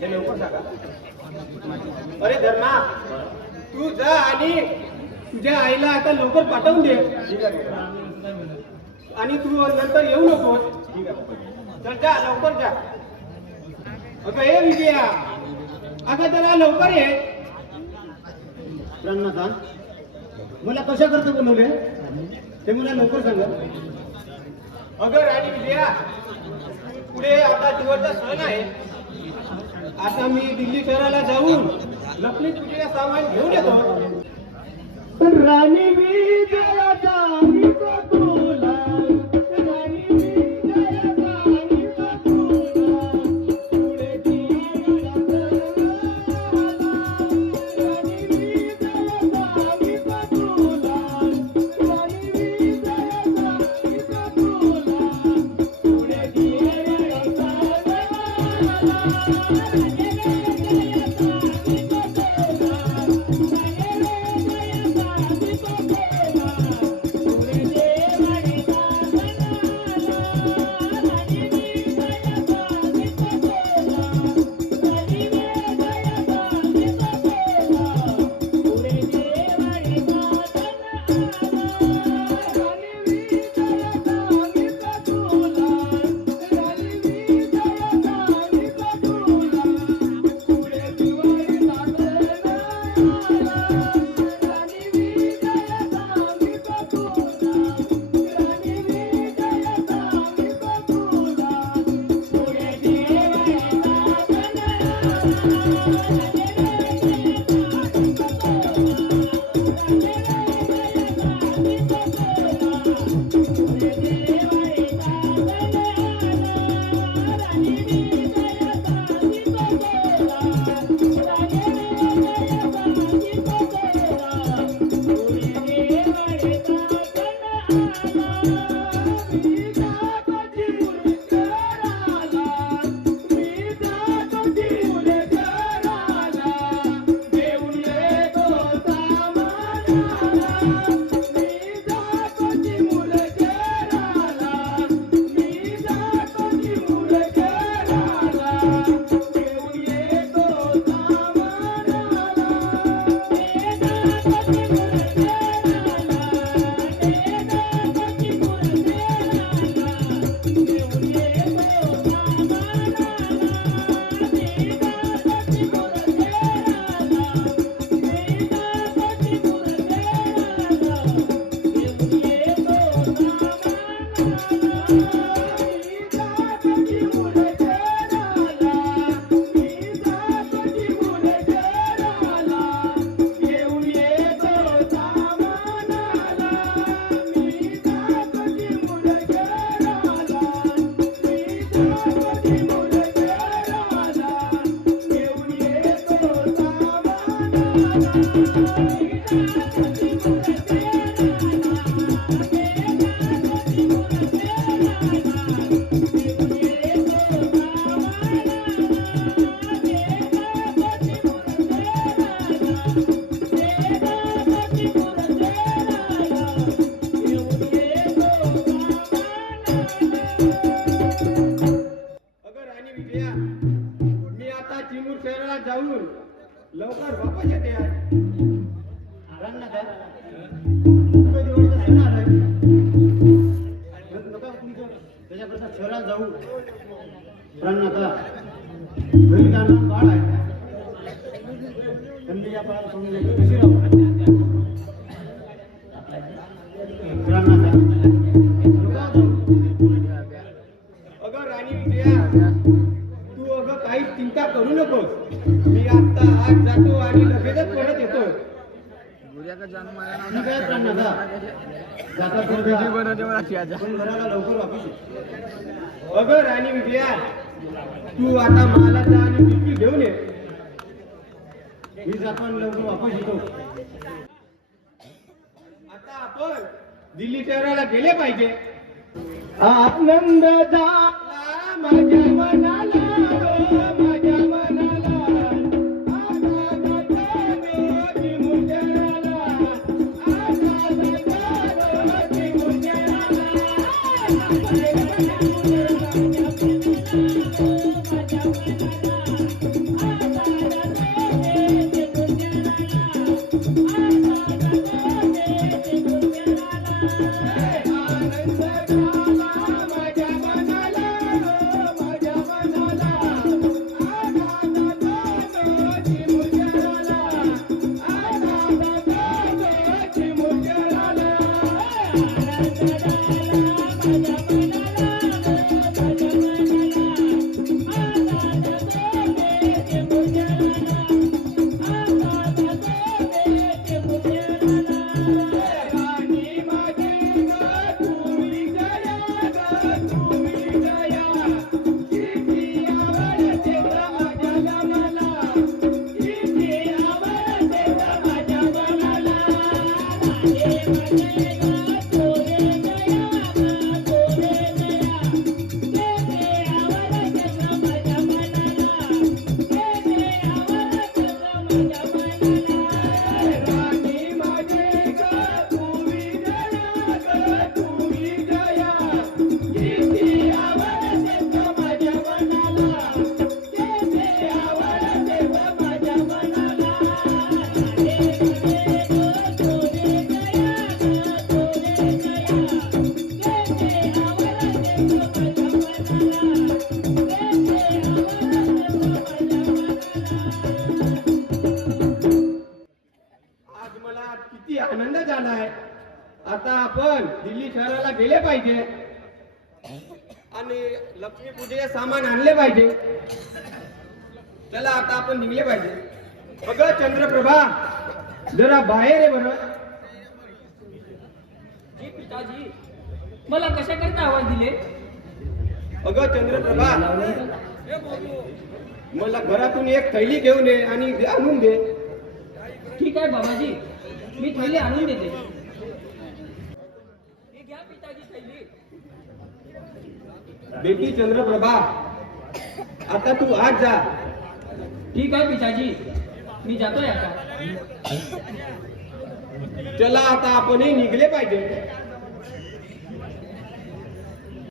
हे लवकर सांगा. अरे धर्मा, तू जा आणि तुझ्या आईला आता लवकर पाठवून दे. आणि तू नंतर येऊ नको. चल जा, लवकर जा. अगं हे विजया, अगं जरा लवकर ये. रंगनाथा, मला कशा करता बोलवले ते मला लवकर सांगा. अगं राणी विजया, पुढे आता दिवसचा सण आहे. आता मी दिल्ली शहराला जाऊन लक्ष्मी पूजेला सामान घेऊन येतो. राणी विजयाचा निको तुला, राणी विजयाचा निको तुला, पुढे दिवसचा राणी विजयाचा निको तुला, राणी विजयाचा निको तुला, पुढे दिवसचा लवकर वापस येते आहे. त्याच्याकरता शहरात जाऊ. प्रणनाथा, घरी जाणार बाळ आहे. त्यांनी या बाळाला सोडून द्यायची कशी राहू? अगं राणी विजया, तू अगं काही चिंता करू नकोस. मी आता आज जातो आणि लगेचच परत येतो. अगं राणी विजया, तू आता मला जा आणि पिशवी घेऊन ये. मी जातो आणि लवकर वापस येतो. आता आपण दिल्ली शहराला गेले पाहिजे. आनंद झाला माझ्या मनाला, माझ्या मनाला, माझ्या आपण दिल्ली शहराला गेले पाहिजे आणि लक्ष्मी पूजेचे सामान आणले पाहिजे. चला आता आपण निघले पाहिजे. अगं चंद्रप्रभा, जरा बाहेर आहे बरं. जी पिताजी, मला कशाकरिता आवाज दिले? अगं चंद्रप्रभा, मला घरातून एक थैली घेऊन ये आणि आणून दे. ठीक आहे बाबाजी, मी थैली आणून देते. हे घ्या पिताजी थैली. बेटी चंद्रप्रभा, आता तू आज जा. ठीक आहे पिताजी, मी जातोय आता. चला आता आपणही निघले पाहिजे.